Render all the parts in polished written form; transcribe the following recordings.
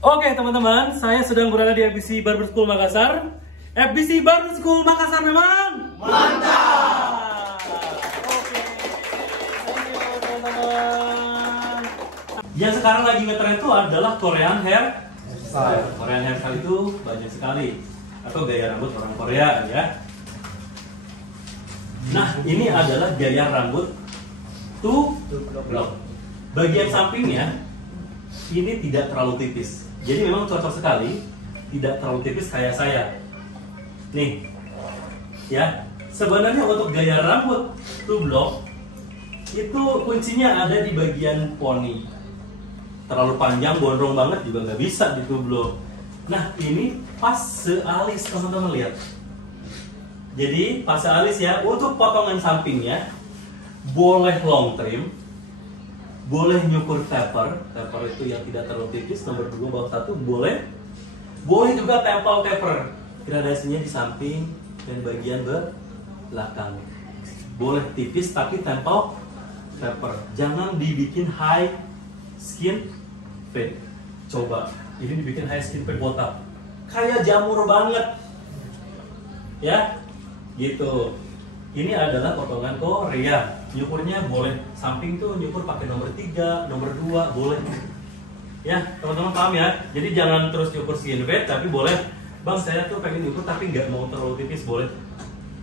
Oke teman-teman, saya sedang berada di FBC Barber School Makassar. FBC Barber School Makassar memang mantap. Oke, teman-teman. Yang sekarang lagi ngetren itu adalah Korean hair style. Korean hair style itu banyak sekali, atau gaya rambut orang Korea ya. Nah, ini adalah gaya rambut two block. Bagian sampingnya ini tidak terlalu tipis. Jadi memang cocok sekali, tidak terlalu tipis kayak saya. Nih, ya. Sebenarnya untuk gaya rambut two block itu kuncinya ada di bagian poni. Terlalu panjang, gondrong banget juga nggak bisa di two block. Nah, ini pas sealis, teman-teman lihat. Jadi pas sealis ya. Untuk potongan sampingnya boleh long trim, boleh nyukur taper itu yang tidak terlalu tipis, nomor 2 bawah 1 boleh juga tempel taper, gradasinya di samping dan bagian belakang, boleh tipis tapi tempel taper, jangan dibikin high skin fade. Coba ini dibikin high skin fade botak, kayak jamur banget ya gitu. Ini adalah potongan Korea. Nyukurnya boleh samping tuh nyukur pakai nomor 3, nomor 2 boleh. Ya, teman-teman paham ya? Jadi jangan terus nyukur skin fade, tapi boleh, Bang saya tuh pengen nyukur tapi nggak mau terlalu tipis, boleh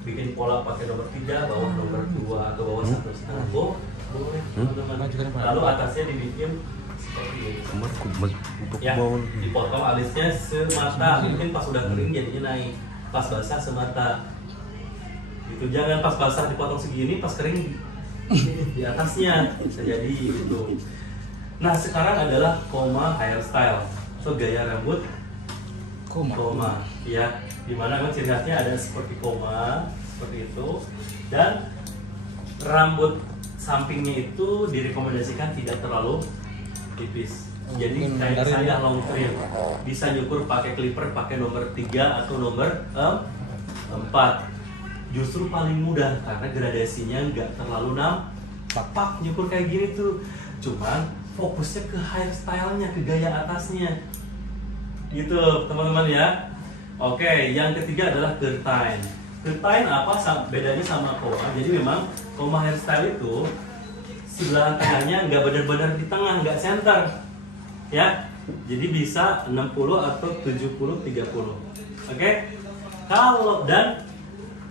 bikin pola pakai nomor 3, bawah nomor 2 atau bawah 1,5. Boleh, teman-teman. Lalu atasnya dibikin seperti ini. Ya, dipotong alisnya semata. Mungkin pas udah kering jadinya naik, pas basah semata. Gitu. Jangan pas basah dipotong segini, pas kering di atasnya, bisa jadi gitu. Nah, sekarang adalah koma hairstyle atau gaya rambut koma ya, dimana memang ciri khasnya ada seperti koma seperti itu, dan rambut sampingnya itu direkomendasikan tidak terlalu tipis. Jadi kayak saya long trim, bisa nyukur pakai clipper pakai nomor 3 atau nomor 4. Justru paling mudah karena gradasinya nggak terlalu nampak nyukur kayak gini tuh. Cuman fokusnya ke hairstyle-nya, ke gaya atasnya gitu teman-teman ya. Oke, yang ketiga adalah curtain. Curtain apa bedanya sama koma? Jadi memang koma hairstyle itu sebelah tengahnya nggak benar-benar di tengah, nggak center ya. Jadi bisa 60 atau 70-30. Oke,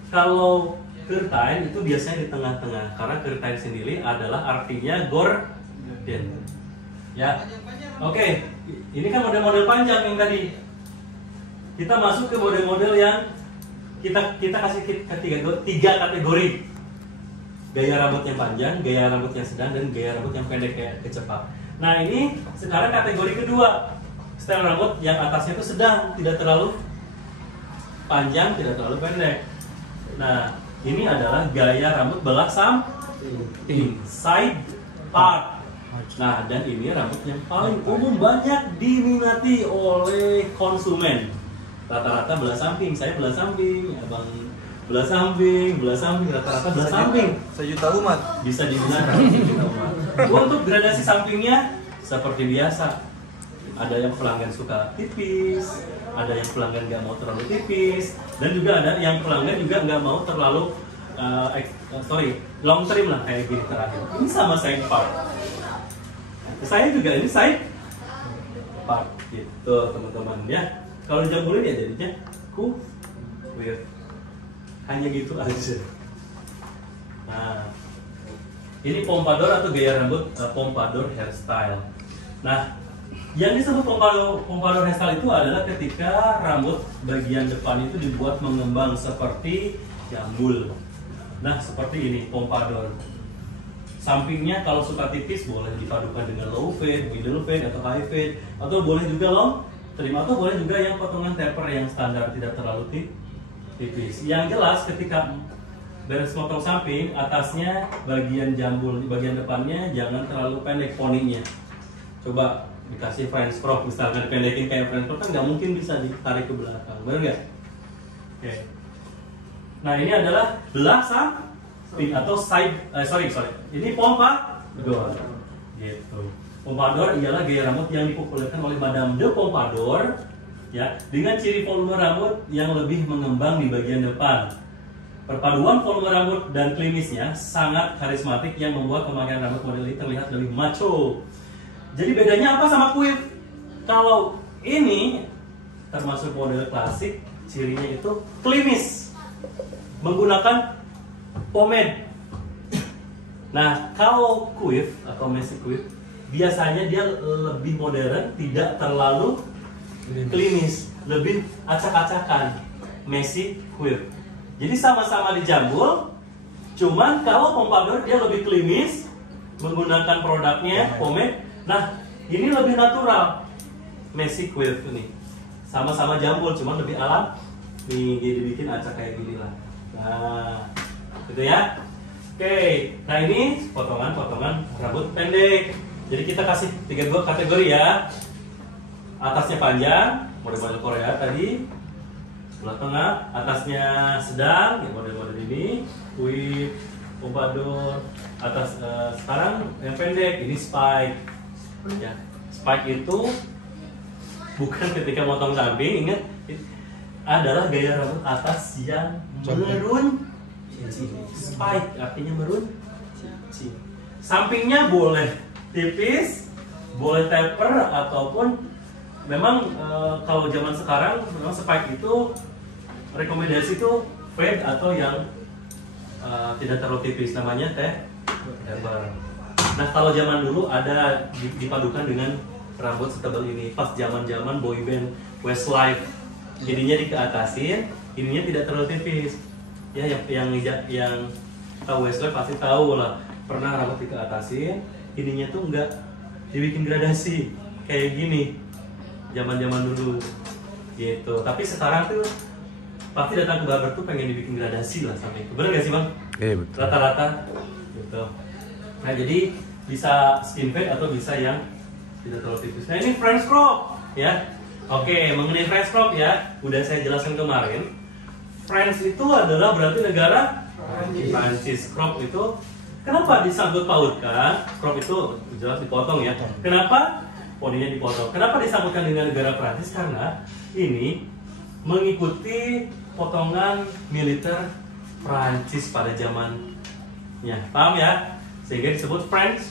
kalau curtain itu biasanya di tengah-tengah, karena curtain sendiri adalah artinya gorden ya. Oke, ini kan model-model panjang yang tadi. Kita masuk ke model-model yang kita kasih tiga kategori: gaya rambut yang panjang, gaya rambut yang sedang, dan gaya rambut yang pendek kayak kecepak. Nah, ini sekarang kategori kedua, style rambut yang atasnya itu sedang, tidak terlalu panjang, tidak terlalu pendek. Nah, ini adalah gaya rambut belah samping, side part. Nah, dan ini rambut yang paling umum banyak diminati oleh konsumen. Rata-rata belah samping, saya belah samping, abang belah samping, rata-rata belah samping. Sejuta umat bisa digunakan. Untuk gradasi sampingnya seperti biasa. Ada yang pelanggan suka tipis, ada yang pelanggan nggak mau terlalu tipis, dan juga ada yang pelanggan juga nggak mau terlalu long trim lah kayak gini terakhir. Ini sama side part. Saya juga ini side part gitu teman-teman ya. Kalau dijambulin ya jadinya weird. Hanya gitu aja. Nah, ini pompadour atau gaya rambut pompadour hairstyle. Nah, yang disebut pompadour hairstyle itu adalah ketika rambut bagian depan itu dibuat mengembang seperti jambul. Nah, seperti ini pompadour. Sampingnya kalau suka tipis boleh dipadukan dengan low fade, middle fade, atau high fade, atau boleh juga long trim, atau boleh juga yang potongan taper yang standar, tidak terlalu tipis. Yang jelas ketika beres potong samping, atasnya bagian jambul, bagian depannya jangan terlalu pendek poninya. Coba dikasih French crop, misalkan dipendekin kayak French crop kan nggak mungkin bisa ditarik ke belakang, benar nggak? Oke. Nah, ini adalah belah samping atau side, ini pompa gitu. Pompadour ialah gaya rambut yang dipopulerkan oleh Madame de Pompadour, ya, dengan ciri volume rambut yang lebih mengembang di bagian depan. Perpaduan volume rambut dan klimisnya sangat karismatik yang membuat pemakaian rambut model ini terlihat lebih macho. Jadi bedanya apa sama quiff? Kalau ini termasuk model klasik, cirinya itu klimis, menggunakan pomade. Nah, kalau quiff atau messy quiff, biasanya dia lebih modern, tidak terlalu klimis, lebih acak-acakan, messy quiff. Jadi sama-sama dijambul, cuman kalau Pompadour dia lebih klimis, menggunakan produknya pomade. Nah, ini lebih natural, messy quiff ini. Sama-sama jambul, cuman lebih alam. Nih, jadi dibikin acak kayak gini lah. Nah, gitu ya. Oke, nah ini potongan-potongan rambut pendek. Jadi kita kasih 3 kategori ya. Atasnya panjang, model-model Korea tadi. Sebelah tengah, atasnya sedang, ya model-model ini. Quiff, Pompadour. Atas sekarang yang pendek, ini spike. Ya, spike itu bukan ketika motong samping, ingat, adalah gaya rambut atas yang merun. Spike artinya meruncing. Sampingnya boleh tipis, boleh taper, ataupun memang kalau zaman sekarang memang spike itu rekomendasi itu fade atau yang tidak terlalu tipis, namanya taper. Nah, kalau zaman dulu ada dipadukan dengan rambut setebal ini pas zaman-zaman boyband Westlife. Ininya dikeatasin, ininya tidak terlalu tipis. Ya, yang tahu Westlife pasti tahu lah, pernah rambut dikeatasin, ininya tuh enggak dibikin gradasi kayak gini zaman-zaman dulu gitu. Tapi sekarang tuh pasti datang ke barber tuh pengen dibikin gradasi lah sampai itu. Bener gak sih bang? Iya betul. Rata-rata gitu. Nah, jadi bisa skin fade atau bisa yang tidak terlalu tipis. Nah, ini French crop ya. Oke, mengenai French crop ya, udah saya jelaskan kemarin. France itu adalah berarti negara Prancis. Crop itu kenapa disangkut pautkan? Crop itu jelas dipotong ya. Kenapa poninya dipotong? Kenapa disangkutkan dengan negara Prancis? Karena ini mengikuti potongan militer Prancis pada zamannya. Paham ya? Sehingga disebut French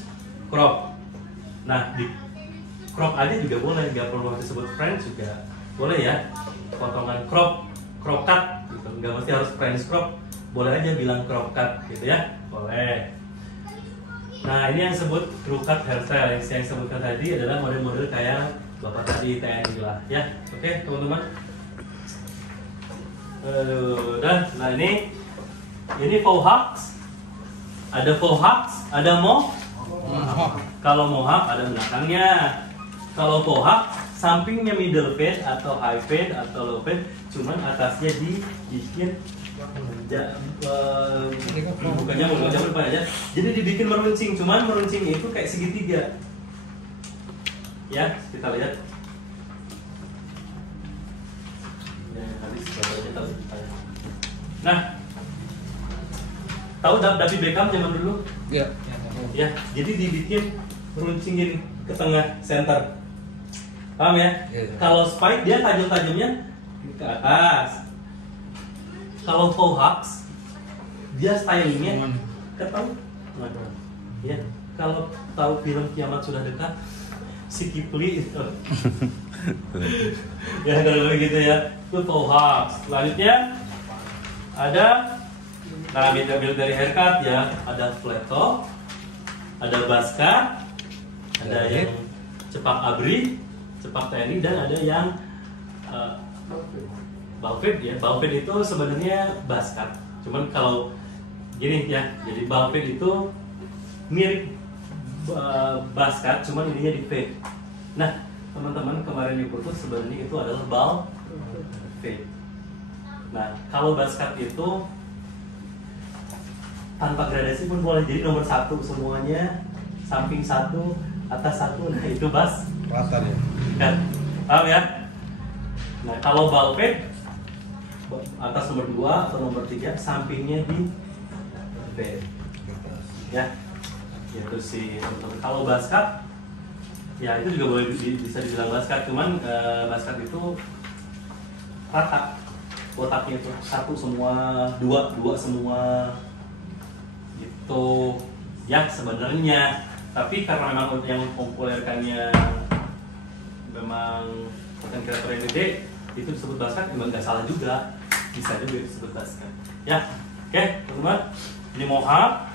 crop. Nah, di crop aja juga boleh, nggak perlu disebut French juga boleh ya. Potongan crop cut gitu. Nggak mesti harus French crop, boleh aja bilang crop cut gitu ya, boleh. Nah, ini yang disebut crew cut hairstyle yang saya sebutkan tadi adalah model-model kayak bapak tadi TNI lah ya. Oke teman-teman, udah. Nah, ini faux hawks, ada faux hawks, ada mohawk. Kalau mohawk ada belakangnya, kalau faux hawk sampingnya middle fade atau high fade atau low fade, cuman atasnya dibikin bukannya depan aja, jadi dibikin meruncing, cuman meruncingnya itu kayak segitiga ya. Kita lihat ya, habis nah, tahu David Beckham zaman dulu ya, jadi dibikin meruncingin ke tengah center. Paham ya? Kalau spike dia tajam-tajamnya ke atas. Kalau faux hawks dia stylingnya ke tengah. Ya, kalau tahu film Kiamat Sudah Dekat, si Kipli itu. Ya kalau begitu ya, itu faux hawks. Selanjutnya ada military haircut ya, ada flat top, ada buzz cut, ada yang cepak abri, cepak TNI, dan ada yang Balfed ya. Balfed itu sebenarnya buzz cut, cuman kalau gini ya, jadi Balfed itu mirip buzz cut, cuman ininya di fade. Nah teman-teman, kemarin di putus sebenarnya itu adalah Balfed. Nah kalau buzz cut itu tanpa gradasi pun boleh, jadi nomor 1 semuanya, samping 1, atas 1, nah itu buzz rata ya. Kan, paham ya? Nah kalau Balfed atas nomor 2 atau nomor 3, sampingnya di fade ya, itu sih teman-teman. Kalau buzz cut Ya itu juga boleh bisa dibilang basket, cuman basket itu rata kotaknya itu, satu semua, dua semua gitu ya sebenarnya. Tapi karena memang yang mempopulerkannya memang konten kreator yang gede, itu disebut basket, memang nggak salah juga, bisa juga disebut basket ya. Oke teman-teman, ini mohawk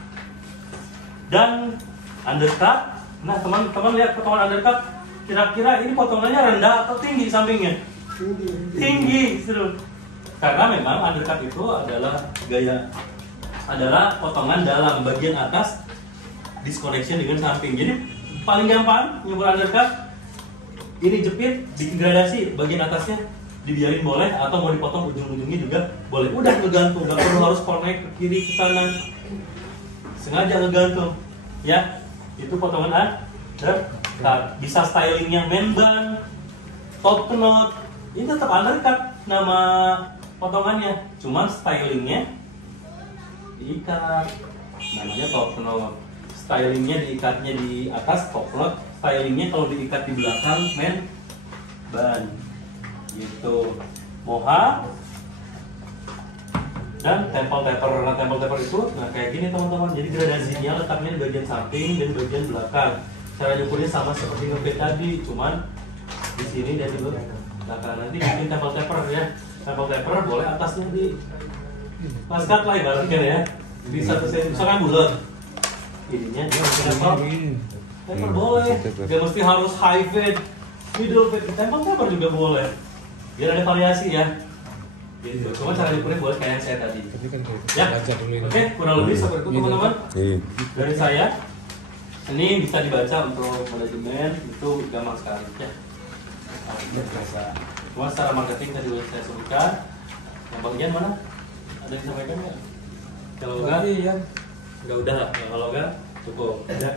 dan undercut. Nah teman-teman lihat potongan undercut, kira-kira ini potongannya rendah atau tinggi sampingnya? Tinggi, seru. Karena memang undercut itu adalah potongan dalam bagian atas disconnection dengan samping. Jadi paling gampang nyukur undercut, ini jepit, bikin gradasi bagian atasnya dibiarin boleh, atau mau dipotong ujung-ujungnya juga boleh. Udah ngegantung, nggak perlu harus connect ke kiri ke kanan, sengaja ngegantung ya. Itu potongan undercut. Bisa stylingnya main bun, top knot, ini tetap undercut nama potongannya, cuman stylingnya diikat, namanya top knot. Stylingnya diikatnya di atas top knot, stylingnya kalau diikat di belakang main bun gitu. Mohawk dan temple taper. Nah, temple taper itu kayak gini teman-teman, jadi gradasinya letaknya di bagian samping dan bagian belakang. Cara nyukurnya sama seperti ngefade tadi, cuman di sini dan di belakang. Nanti bikin temple taper ya. Temple taper boleh atasnya di basket lah ibaratnya ya, di satu sisi misalkan bulat, ininya temper boleh, gak mesti harus high fade, middle fade, temple taper juga boleh, biar ada variasi ya. Gitu. Cuma cara nyukurnya boleh kayak yang saya tadi. Ya, oke, kurang lebih seperti itu teman-teman. Dari saya, ini bisa dibaca untuk manajemen, itu gampang sekali ya. Biasa. Cuma secara marketing tadi sudah saya sebutkan. Yang bagian mana? Ada yang sampaikan nggak? Kalau enggak, ya udah. Kalau enggak, cukup. Ya.